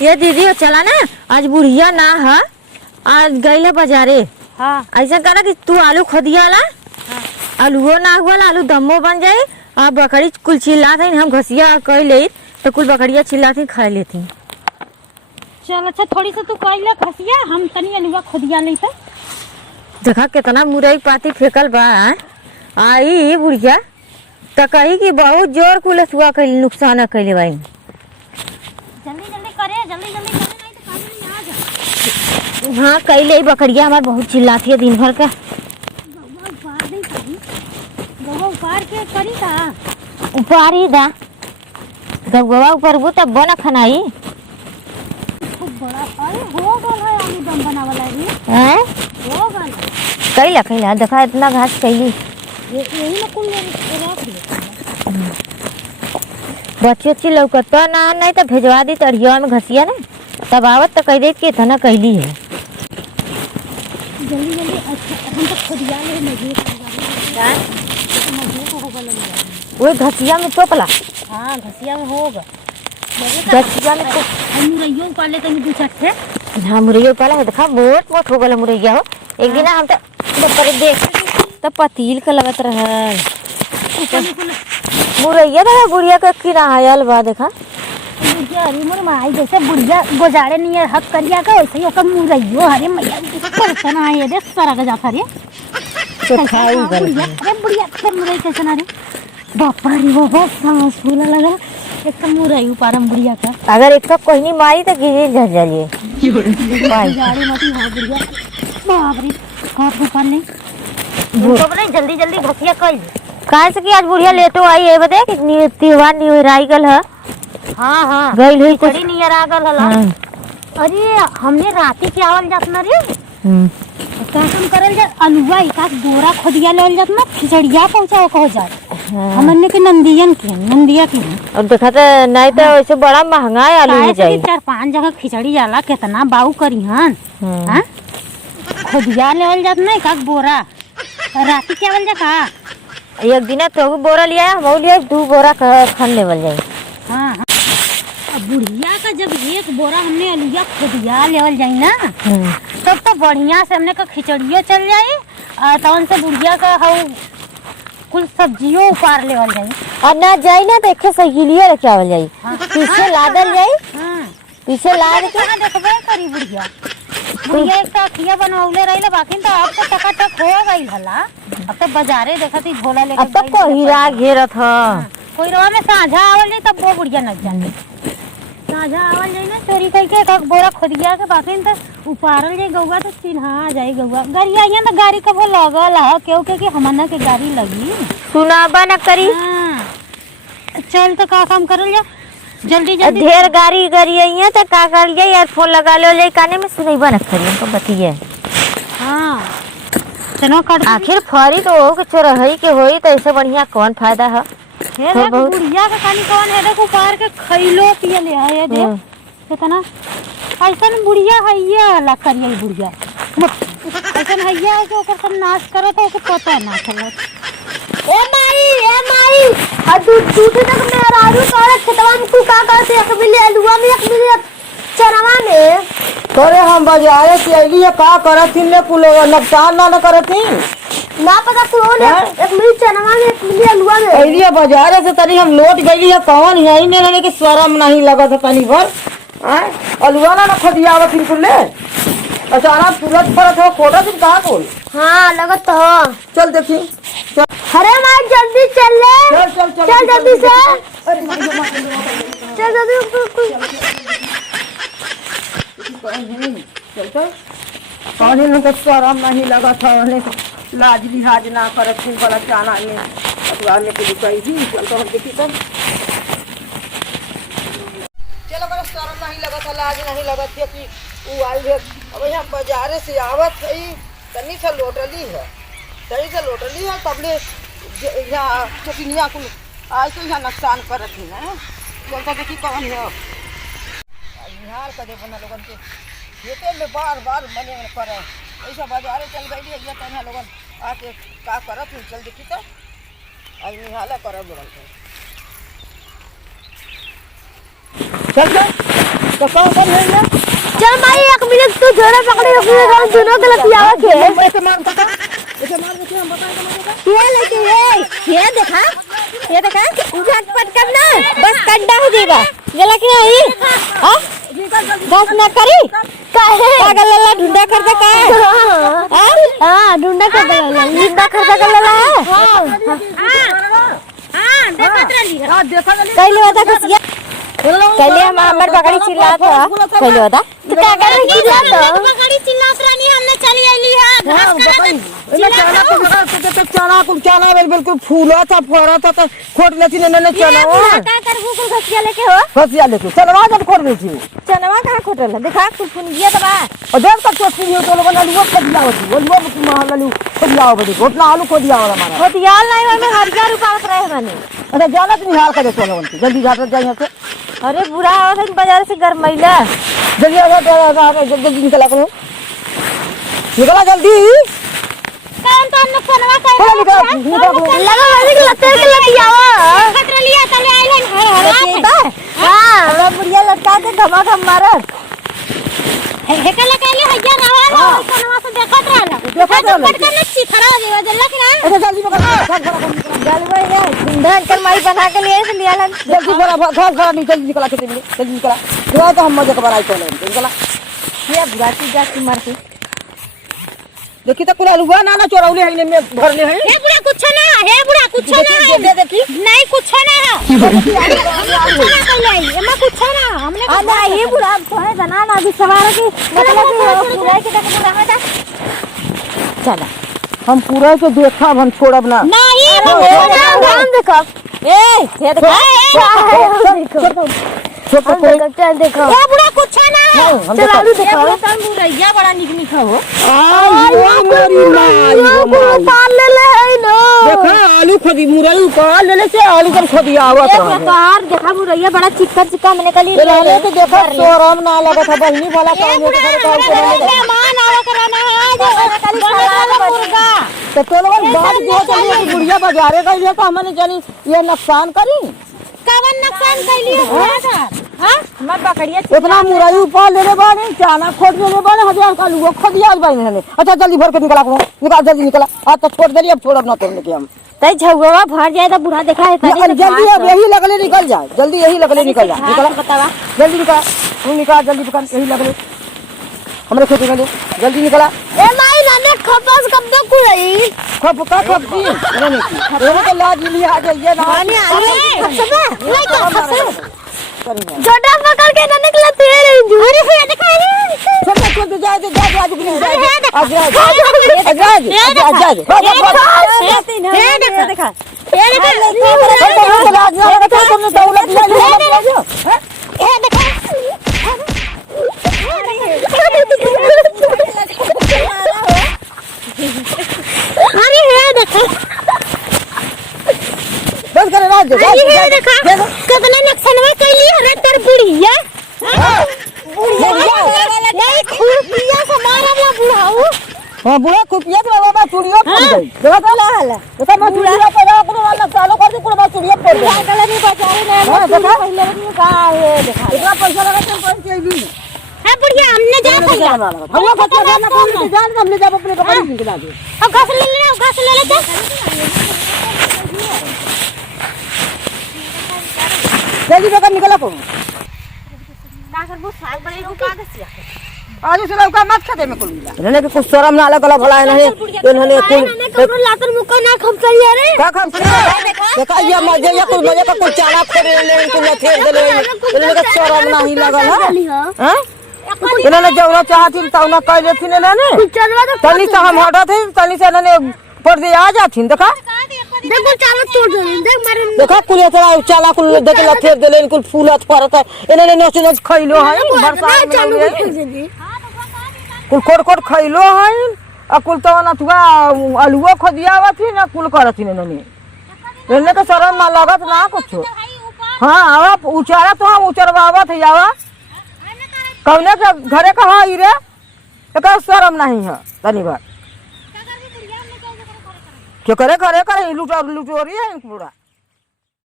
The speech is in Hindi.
ये दीदी चला ना, आज बुढ़िया ना है, आज गई बाजारे। हाँ ऐसा करा कि तू आलू खोदिया ला। हाँ आलूओ ना हुआ, आलू दमो बन जाए। और बकरी कुल चिल्ला थी, हम घसिया कर ले तो कुल बकरिया चिल्ला थी, खा लेती। चल अच्छा, थोड़ी सी तू कहला खसिया, हम तनी अलुआ खोदिया नहीं था। देखा कितना मुरई पाती फेंकल बा। आई बुढ़िया तो कही कि बहुत जोर कुल सुआ कैली, नुकसान कैले भाई। जल्दी जल्दी करे, जल्दी जल्दी करे, नहीं तो काली नहीं आ जा। हाँ कैले बकरिया हमारे बहुत चिल्लाती है दिन भर का। गौवा उपार नहीं करी, गौवा उपार के करी का ऊपर ही दा, जब गोवा ऊपर वो तब बना खनाई। खूब बड़ा अरे हो गल है, आलू दम बनावला रे हैं हो गल। कैला देखा इतना घास कैली। यही ना कुल रख दिया। बच्ची अच्छी लौकत तो ना, नहीं तो भेजवा दी तड़िया में घसिया ना, तब आवत तो कह दे कि इतना कैली है। जल्दी जल्दी अच्छा, हम तो खुदिया ले मजे वो घसिया में चोपला। हाँ घसिया में होगा, घसिया में तो हम मुरैयो उपार लेते हैं दो चट्टे। हाँ मुरैया पाला है, देखा बहुत मोट हो गया मुरैया हो। एक दिन हम तो बकरे देख तो पतील के लगत रहल मुरैया। देखा बुढ़िया के किरायल बा, देखा हरी मोर माई जैसे बुढ़िया गोजाड़े नहीं है हक करिया का, वैसे ही ओकर मुरैयो हरे मैया कैसन आए दे सारा का जाता रे। तो खाई गल बुढ़िया अरे बुढ़िया फिर मुरई कैसन आ रे, बापा रे बाबा सांस फूला लगा। एक तो मुरई उपारम बुढ़िया का, अगर एक कोई नहीं मारी तो गिरे झलझलिए गाड़ी मती है बुढ़िया। बाप रे हाथ उपार नहीं तो बोले जल्दी जल्दी घसिया कर। काहे से कि आज बुढ़िया लेटो आई है, बता कि त्योहार निहराई गल है। हाँ हाँ गई हुई कुछ खड़ी नहीं आ गल हला। अरे हमने राती के आवल जात ना रे, काम करल जा अलुआ का बोरा खोदिया लेवल जात ना, खिचड़िया पहुंचाओ कहो जात। हमने के नंदिया के और देखा तो नहीं तो वैसे बड़ा महंगा है आलू में जाए। 4-5 जगह खिचड़ी जाला, कितना बाऊ करी हन। हां खोदिया लेवल जात नहीं का बोरा, राती के आवल जा का एक दिन तो बोरा लिया, हम लिया 2 बोरा खन लेवल जाए। हाँ अब बुढ़िया का जब 1 बोरा हमने अलुआ खोदिया लेवल जाई ना, तब तो बढ़िया से हमने का खिचड़ियो चल जाई, तवन से बुढ़िया का हाउ कुल सब्जियों उपार लेवल जाई। और ना जाई ना देखे सहीलिए रखे आवल जाई। पीछे लादल जाई, पीछे लाद के देखबे करी बुढ़िया। बुढ़िया एक अखिया बनवले रही, बाकी तो अब तो टकाटक हो गई हला। अब तो बाजारे देखती झोला लेके, अब तक को हीरा घेरत ह। कोई रवा में साझा आवल जाई तब वो बुढ़िया न जाने, साझा आवल जाई ना चोरी करके एक बोरा खोदिया के, बाकी तो उपारल जाई गौवा तो चिन्हा जाई गौवा। गाड़िया यहाँ तो गाड़ी कबो लगल है क्यों के हमना के गाड़ी लगी सुनाबा न करी। चल तो का काम करल जा जल्दी जल्दी। ढेर गाड़ी करिए तो का कर जाए यार, फोन लगा लो ले काने में सुनैबा न करी हमको बतिए। हां चलो कर आखिर फरी तो हो के चोरहई के होई तो ऐसे बढ़िया कौन फायदा है। तो बुढ़िया का खाली कौन है, देखो पार के खइलो पिए ले है दे कितना ऐसन बुढ़िया है ये हला करिए बुढ़िया ऐसन है ये जो ओकर सब नाश करो तो ओके पता ना चलत। ए माई आ दूध तक मेरा आरू तोरे खेतवा में तू का करते, एक मिली अलुआ में, एक मिली चरवा में। तोरे हम बाजारे से अइली है, का करथिन ले कुल नुकसान ना करथिन ना पता तू ने एक मिली चरवा में, एक मिली अलुआ में। अइली है बाजारे से, तनी हम लोट गइली है, कौन यही ने लगे कि शर्म नहीं लगत है तनी भर। अलुआ ना खदियावथिन कुल ले, अचानक तुरंत फरत हो कोटा दिन का बोल। हां लगत हो, चल देखी चल। अरे माई जल्दी चल ले, चल जल्दी से, चल जल्दी। पानी में तो शर्म नहीं लगत है, लाज लिहाज ना करथिन बड़ा चाना में अतवा में के दुकाई ही। चल तो हम देखी तब चलो, बड़ा शर्म नहीं लगत है, लाज नहीं लगत है कि ऊ आई है। अब यहाँ बाजारे से आवत है, तनी से लोटली है, तनी से लोटली है, तब ले यहाँ चटनिया कुल आज तो यहाँ नुकसान करत है। चलता देखी कौन है बिहार का दे बना लोगन के खेते में बार बार मने करे, ऐसा बाजारे चल गई है तो लोगन आके का करत है। चल देखी तो आज निहाला करब लोगन के। चल चल तो कौन कौन है ये चल माई 1 मिनट तू जोड़ा पकड़े अपने गांव दोनों के लतियावत है मैं से मार काका ऐसे मार देते हम बताएंगे ये लेके ये देखा झटपट करना बस कड्डा हो देगा गला के आई हां बस ना करी काहे पागल लल्ला ढूंढा कर दे का हां ढूंढा कर दे ढूंढा कर दे हां देखत रही है। हां देखा ले कैले होता खसिया कैले हम हमर पकड़ी चिल्लात था कैले होता तो क्या कर रही है बकरी चिल्लात रानी हमने चली आईली है हां घास देखा खाने इला चना को लगा तो चना बिल्कुल फूला था फरा था तो खोट लेती ने चना वो का कर को खसिया लेके हो फसिया लेके चलवा जब खोट देती चनवा कहां खोटल देखा कुछ ये दबा और देख तक सोचती हो तो लोगों ने वो खदिया होती वो महल आलू खदिया हो बड़ी उतना आलू खदिया हो हमारा होतियाल नहीं में 1000 रुपया रहे माने अच्छा जाना तो निहाल करे चलो बनती जल्दी घाट जाए यहाँ से अरे बुरा आवत है बाजार से गरमैला जल्दी आ जल्दी निकला करो निकला जल्दी कौन तो नुकसानवा चलो कर निकला लगा वाले के लते के लतियावा खतरा लिया तले आइलन हां हमरा बुढ़िया लटका के धमाधम मारत हेकला कहले हइया ना हो नुकसानवा से देखत रहला देखत रहला। पटकन छी खड़ा हो गया जल्ला के ना अच्छा जल्दी पकड़ गलबे रे धन कर माई बना के लिए से लिया लन जल्दी घास निकल निकला के जल्दी निकला तो हम मजे के बनाई चले निकला ये बुराती जाती मारती देखी तो कुला लुआ ना चोरौले है में भरले है हे बुढ़ा कुछ ना हे बुढ़ा कुछ ना दे देखी नहीं कुछ ना एमा कुछ ना हमने आ ना ये बुरा तो है जना ना भी सवार की मतलब कि पूरा के तक पूरा है चला हम पूरा के देखा हम छोड़ब ना नहीं हम देखो ए ये देखा चल देखो हे बुढ़ा कुछ ना चल आलू देखो मुरैया बड़ा निक निक हो पाल ले है नो देखा आलू खदी मुरई उकाल लेले से आलू कर खदी आवत एक रहे प्रकार देखा मुरैया बड़ा चिक्का चिक्का मैंने कली रहले तो देखा शोरम ना लगा था बहनी वाला काम है घर का मेहमान आवा कराना है मुर्गा तो तो लोग बात जो चली बुढ़िया बाजारे गई तो हमने जानी ये नुकसान करी कवन नुकसान कैली है हां हमर बकरिया इतना मुरई उपाल लेले बानी चाना खोद लेले बानी हजार का लुआ खदिया बानी हने अच्छा जल्दी भर के निकला को निकाल जल्दी निकला आज तो छोड़ देली अब छोड़ब ना तुमने के हम तई झगवा भर जाए तो बुढ़ा देखा है जल्दी अब यही लगले निकल जा जल्दी यही लगले निकल जा निकला बतावा जल्दी निकला तू निकाल जल्दी पकड़ यही लगले हमरे खेत में जल्दी निकला ए माई नाने खपास कब तक कुरई खप का खप जी मैंने तो लाज लिया आ जाइए ना पानी आले खपसबा नहीं तो खप करेंगे जोड़ा पकड़ के ना निकला तेरे अरे फिर दिखा छोटा छोटा जा आज नहीं आज ये देखा अरे हे देखा बस कर राज अरे हे देखा कितना नुकसानवा कैली अरे तेर बुढ़िया नहीं खुरपिया से मारला बुढ़ाऊ हां बुढ़ा खुपिया के बाबा चूड़ियों पड़ गई देखा तो ला देखा मैं चूड़ियों पे अपने वाला चालू कर दे पूरा मैं चूड़ियों पड़ गई कलर नहीं बचाए ना हां देखा पहले में का है देखा इतना पैसा लगा तुम कौन सी भी है बुढ़िया हमने जा भैया हम लोग खर्चा करना कौन जान हमने जब अपने कपड़े निकला दे अब घास ले ले घास ले ले चल जल्दी बेकर निकला को का कर वो साल बड़े को का दसिया आज से लौका मत खदे में कुल मिला इन्होंने भी कुछ शर्म ना अलग अलग भला है नहीं इन्होंने कुल लातर मुक्का ना खपसली अरे का खम देखा ये मजे या कुल मजे का कुछ चाला करे ले इनको न फेर दे इन्होंने का शर्म ना ही लगल है हां इन्होंने जौना चाहती तौना कह लेथिन इन्होंने चलवा तो तनी से हम हटा थे तनी से इन्होंने पर्दे आ जाथिन देखा देखो चाला तोड़ दे देख मारे देखा कुल इतना चाला कुल देख ला फेर दे इनको फूलत फरत है इन्होंने नच नच खइलो है बरसात में कुल कोट कोट खइलो है आ कुल तो ना तुआ अलुआ खदियावा थी ना कुल करथिन इन्होंने के शरम ना लगत ना कुछ हां आवा उचारा तो हम उचरवावा थे आवा कौने के घरे का हां रे एका शरम नहीं है धन्यवाद क्या करे लुटोरी है पूरा